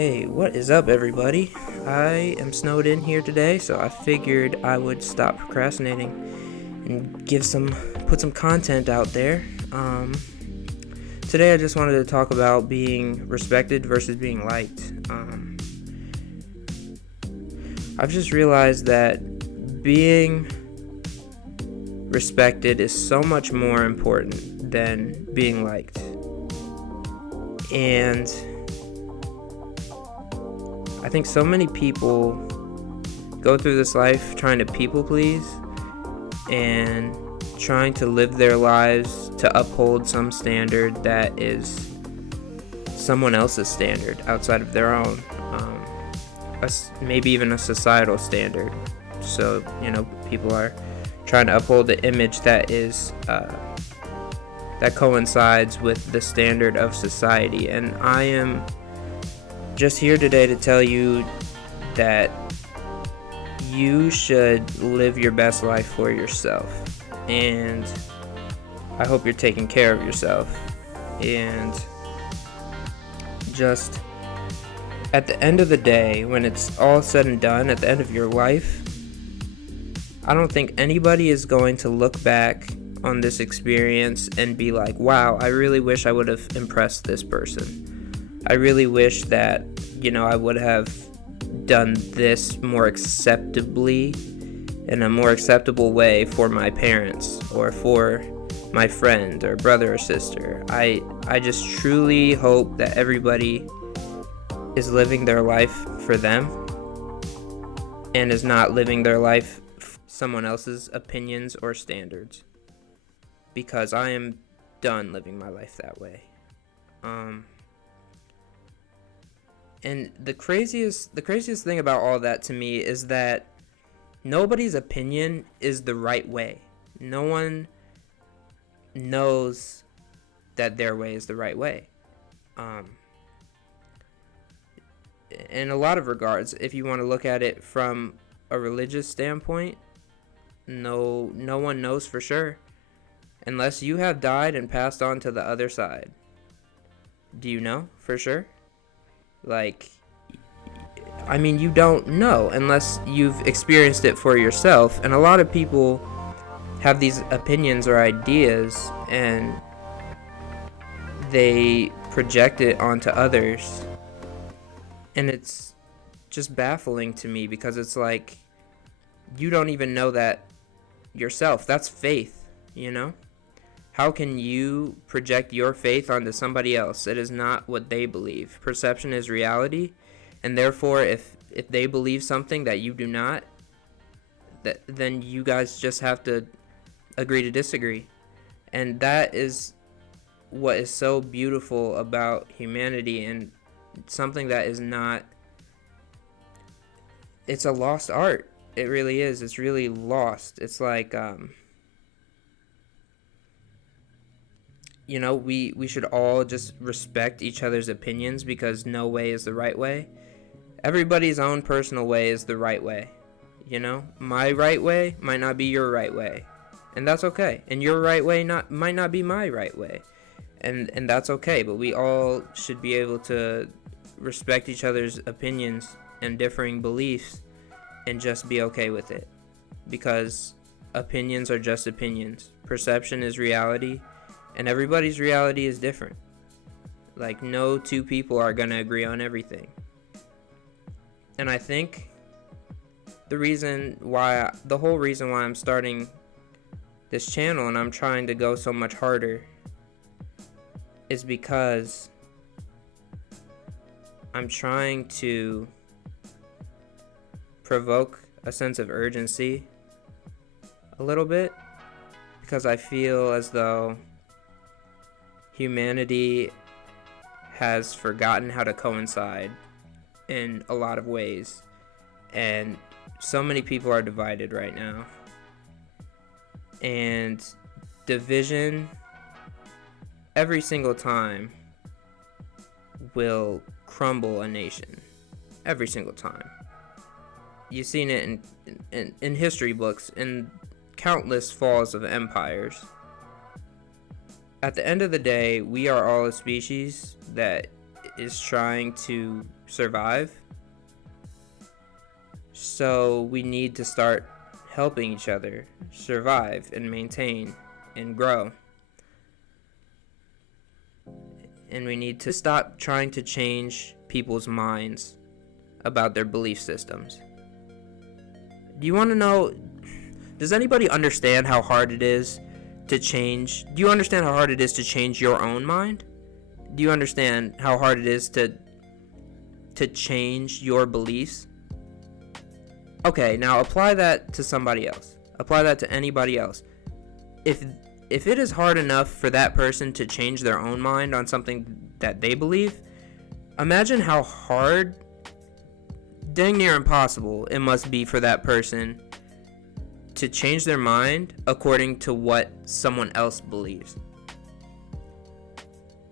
Hey, what is up, everybody? I am snowed in here today, so I figured I would stop procrastinating and put some content out there. Today I just wanted to talk about being respected versus being liked. I've just realized that being respected is so much more important than being liked. And I think so many people go through this life trying to people please and trying to live their lives to uphold some standard that is someone else's standard outside of their own, maybe even a societal standard. So, people are trying to uphold the image that is that coincides with the standard of society. And I am just here today to tell you that you should live your best life for yourself. And I hope you're taking care of yourself. And just at the end of the day, when it's all said and done, at the end of your life, I don't think anybody is going to look back on this experience and be like, wow, I really wish I would have impressed this person. I really wish that, I would have done this more acceptably, in a more acceptable way for my parents or for my friend or brother or sister. I just truly hope that everybody is living their life for them and is not living their life someone else's opinions or standards, because I am done living my life that way. And the craziest thing about all that to me is that nobody's opinion is the right way. No one knows that their way is the right way. In a lot of regards, if you want to look at it from a religious standpoint, no one knows for sure unless you have died and passed on to the other side. Do you know for sure? You don't know unless you've experienced it for yourself. And a lot of people have these opinions or ideas and they project it onto others. And it's just baffling to me, because it's like, you don't even know that yourself. That's faith, How can you project your faith onto somebody else? It is not what they believe. Perception is reality, and therefore, if they believe something that you do not, then you guys just have to agree to disagree. And that is what is so beautiful about humanity, and something that is not. It's a lost art. It really is. It's really lost. It's like, we should all just respect each other's opinions, because no way is the right way. Everybody's own personal way is the right way. My right way might not be your right way, and that's okay. And your right way might not be my right way, and that's okay. But we all should be able to respect each other's opinions and differing beliefs and just be okay with it, because opinions are just opinions. Perception is reality, and everybody's reality is different. Like, no two people are going to agree on everything. And I think the whole reason why I'm starting this channel and I'm trying to go so much harder is because I'm trying to provoke a sense of urgency a little bit, because I feel as though humanity has forgotten how to coincide in a lot of ways, and so many people are divided right now, and division every single time will crumble a nation. Every single time. You've seen it in history books, in countless falls of empires. At the end of the day, we are all a species that is trying to survive. So we need to start helping each other survive and maintain and grow. And we need to stop trying to change people's minds about their belief systems. Do you want to know, does anybody understand how hard it is to change? Do you understand how hard it is to change your own mind? Do you understand how hard it is to change your beliefs? Okay, now apply that to somebody else. Apply that to anybody else. If it is hard enough for that person to change their own mind on something that they believe, imagine how hard, dang near impossible, it must be for that person to change their mind according to what someone else believes.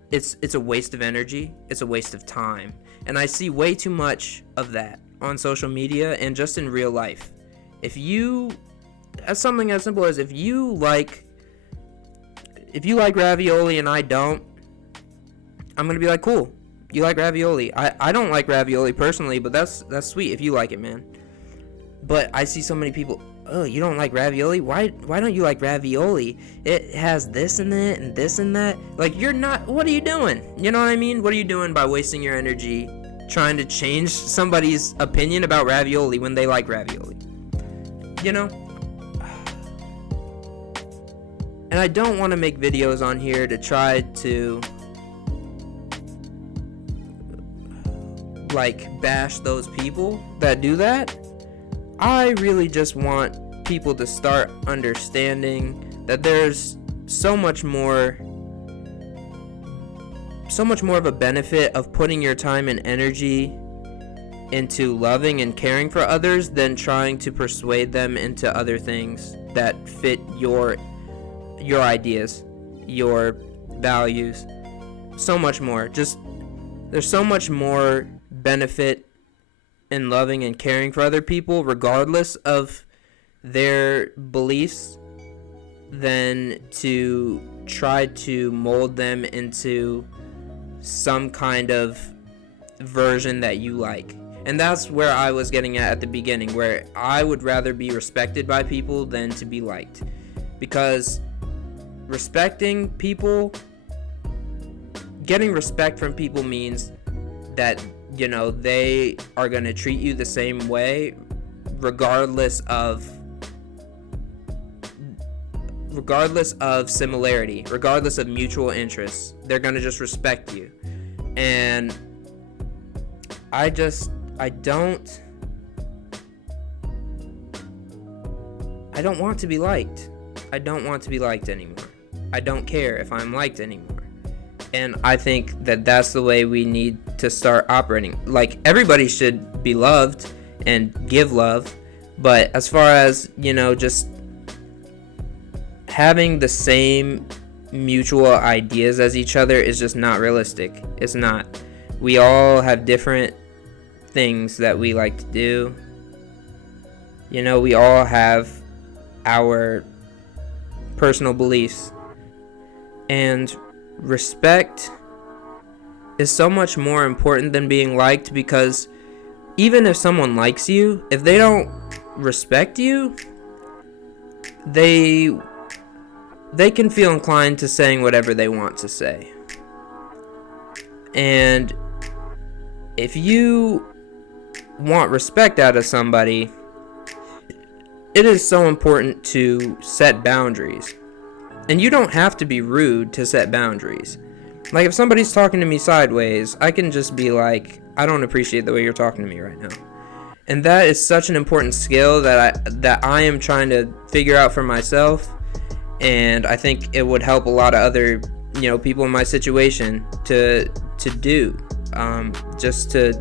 It's a waste of energy, it's a waste of time, and I see way too much of that on social media and just in real life. If you, as something as simple as if you like ravioli and I don't, I'm gonna be like, cool, you like ravioli. I don't like ravioli personally, but that's sweet if you like it, man. But I see so many people, oh, you don't like ravioli? Why don't you like ravioli? It has this in it and this and that. Like, you're not, what are you doing? You know what I mean? What are you doing by wasting your energy trying to change somebody's opinion about ravioli when they like ravioli? You know? And I don't want to make videos on here to try to like bash those people that do that. I really just want people to start understanding that there's so much more of a benefit of putting your time and energy into loving and caring for others than trying to persuade them into other things that fit your ideas, your values. So much more. There's so much more benefit in loving and caring for other people regardless of their beliefs than to try to mold them into some kind of version that you like. And that's where I was getting at the beginning, where I would rather be respected by people than to be liked. Because respecting people, getting respect from people means that, you know, they are going to treat you the same way regardless of similarity, regardless of mutual interests. They're going to just respect you. And I don't want to be liked. I don't want to be liked anymore. I don't care if I'm liked anymore. And I think that that's the way we need to start operating. Like, everybody should be loved and give love, but as far as, you know, just having the same mutual ideas as each other is just not realistic. It's not. We all have different things that we like to do. You know, we all have our personal beliefs. And respect is so much more important than being liked, because even if someone likes you, if they don't respect you, they can feel inclined to saying whatever they want to say. And if you want respect out of somebody, it is so important to set boundaries. And you don't have to be rude to set boundaries. Like, if somebody's talking to me sideways, I can just be like, I don't appreciate the way you're talking to me right now. And that is such an important skill that I am trying to figure out for myself. And I think it would help a lot of other, you know, people in my situation to do. Just to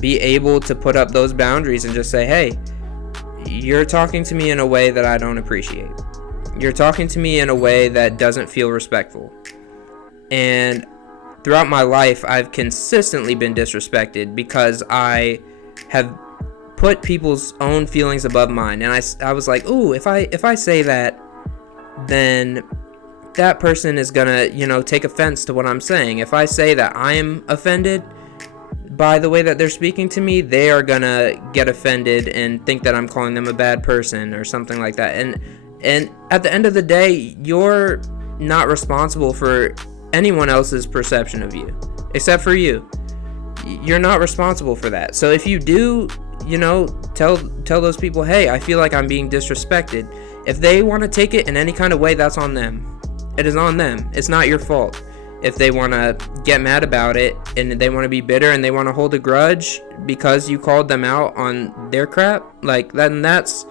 be able to put up those boundaries and just say, hey, you're talking to me in a way that I don't appreciate. You're talking to me in a way that doesn't feel respectful. And throughout my life, I've consistently been disrespected because I have put people's own feelings above mine. And I was like, ooh, if I say that, then that person is gonna, you know, take offense to what I'm saying. If I say that I am offended, by the way that they're speaking to me, they are gonna get offended and think that I'm calling them a bad person or something like that. And at the end of the day, you're not responsible for anyone else's perception of you, except for you. You're not responsible for that. So if you do, tell those people, hey, I feel like I'm being disrespected. If they want to take it in any kind of way, that's on them. It is on them. It's not your fault. If they want to get mad about it and they want to be bitter and they want to hold a grudge because you called them out on their crap, like that is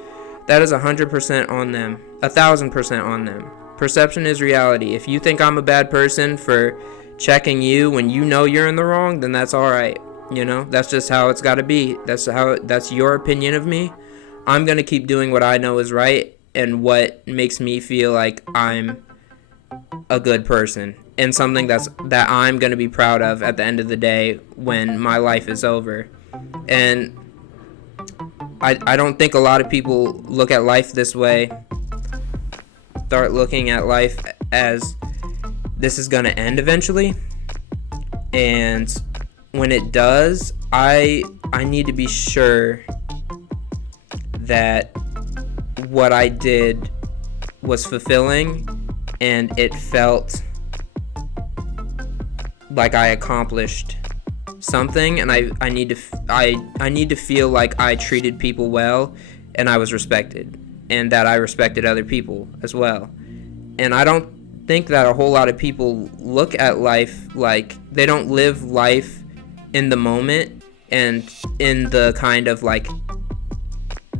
100% on them, 1,000% on them. Perception is reality. If you think I'm a bad person for checking you when you know you're in the wrong, then that's all right. That's just how it's got to be. That's your opinion of me. I'm going to keep doing what I know is right and what makes me feel like I'm a good person and something that I'm going to be proud of at the end of the day when my life is over. And I don't think a lot of people look at life this way. Start looking at life as this is going to end eventually. And when it does, I need to be sure that what I did was fulfilling and it felt like I accomplished something, and I need to feel like I treated people well and I was respected and that I respected other people as well. And I don't think that a whole lot of people look at life like they don't live life in the moment and in the kind of like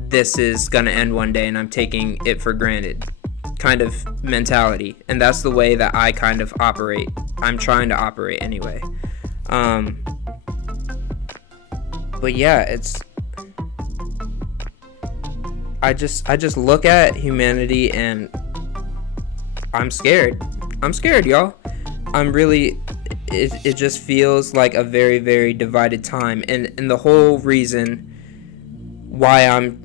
this is gonna end one day and I'm taking it for granted kind of mentality. And that's the way that I kind of operate. I'm trying to operate anyway. But yeah, I just look at humanity and I'm scared. I'm scared, y'all. It just feels like a very, very divided time. And the whole reason why I'm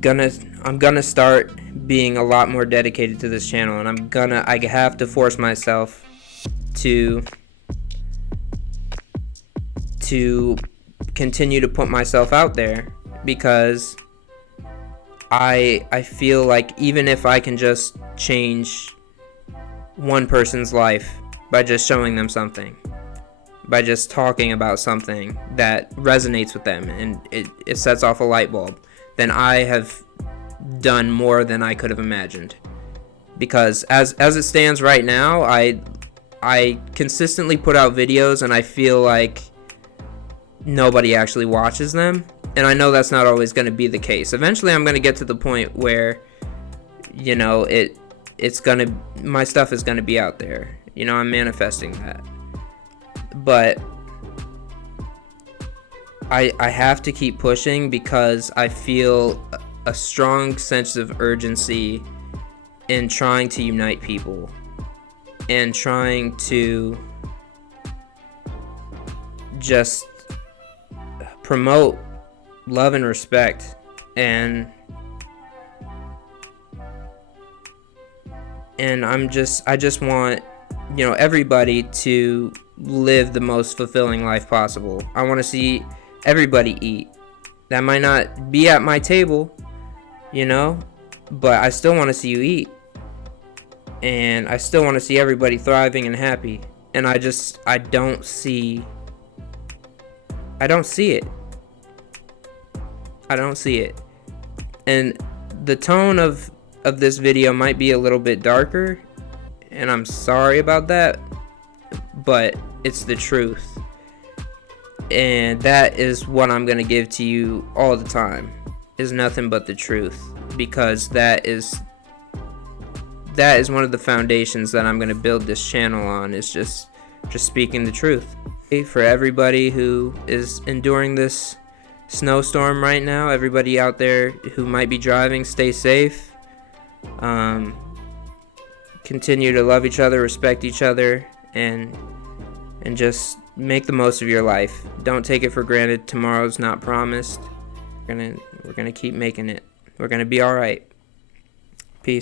gonna start being a lot more dedicated to this channel, and I have to force myself to continue to put myself out there, because I feel like even if I can just change one person's life by just showing them something, by just talking about something that resonates with them and it sets off a light bulb, then I have done more than I could have imagined. Because as it stands right now, I consistently put out videos and I feel like nobody actually watches them, and I know that's not always going to be the case. Eventually I'm going to get to the point where my stuff is going to be out there. I'm manifesting that. But I have to keep pushing because I feel a strong sense of urgency in trying to unite people and trying to just promote love and respect, and I just want everybody to live the most fulfilling life possible. I want to see everybody eat. That might not be at my table, but I still want to see you eat, and I still want to see everybody thriving and happy. And I don't see it. I don't see it. And the tone of this video might be a little bit darker, and I'm sorry about that, but it's the truth. And that is what I'm going to give to you all the time, is nothing but the truth, because that is one of the foundations that I'm going to build this channel on, is just speaking the truth. For everybody who is enduring this snowstorm right now, everybody out there who might be driving, stay safe. Continue to love each other, respect each other, and just make the most of your life. Don't take it for granted. Tomorrow's not promised. We're gonna keep making it. We're gonna be all right.